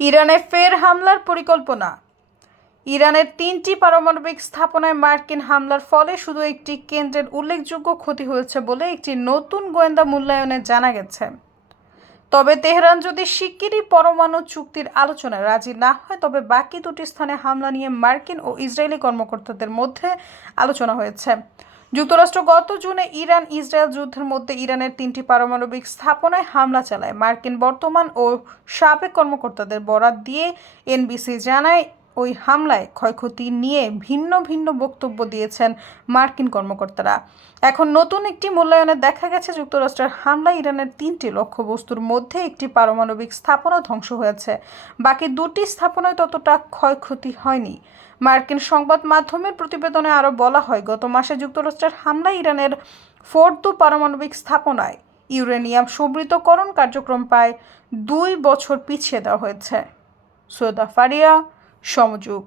ইরানে ফের হামলার পরিকল্পনা। ইরানের ৩টি পারমাণবিক স্থাপনায় মার্কিন হামলার ফলে শুধু একটি কেন্দ্রের উল্লেখযোগ্য ক্ষতি হয়েছে বলে একটি নতুন গোয়েন্দা মূল্যায়নে জানা গেছে। তবে তেহরান যদি শিগগিরই পরমাণু চুক্তির আলোচনায় রাজি না হয়, তবে বাকি দুটি স্থানে হামলা নিয়ে মার্কিন ও ইসরায়েলি কর্মকর্তাদের মধ্যে আলোচনা হয়েছে। যুক্তরাষ্ট্র গত জুনে ইরান ইসরায়েল যুদ্ধের মধ্যে ইরানের ৩টি পারমাণবিক স্থাপনায় হামলা চালায়। মার্কিন বর্তমান ও সাবেক কর্মকর্তাদের বরাত দিয়ে এনবিসি জানায়, ওই হামলায় ক্ষয়ক্ষতি নিয়ে ভিন্ন ভিন্ন বক্তব্য দিয়েছেন মার্কিন কর্মকর্তারা। এখন নতুন একটি মূল্যায়নে দেখা গেছে, যুক্তরাষ্ট্রের হামলায় ইরানের ৩টি লক্ষ্যবস্তুর মধ্যে একটি পারমাণবিক স্থাপনা ধ্বংস হয়েছে। বাকি দুটি স্থাপনায় ততটা ক্ষয়ক্ষতি হয়নি। মার্কিন সংবাদ মাধ্যমের প্রতিবেদনে আরও বলা হয়, গত মাসে যুক্তরাষ্ট্রের হামলায় ইরানের ফোর্দো পারমাণবিক স্থাপনায় ইউরেনিয়াম সমৃদ্ধকরণ কার্যক্রম প্রায় ২ বছর পিছিয়ে দেওয়া হয়েছে। সৈয়দা ফারিয়া, সমযুগ।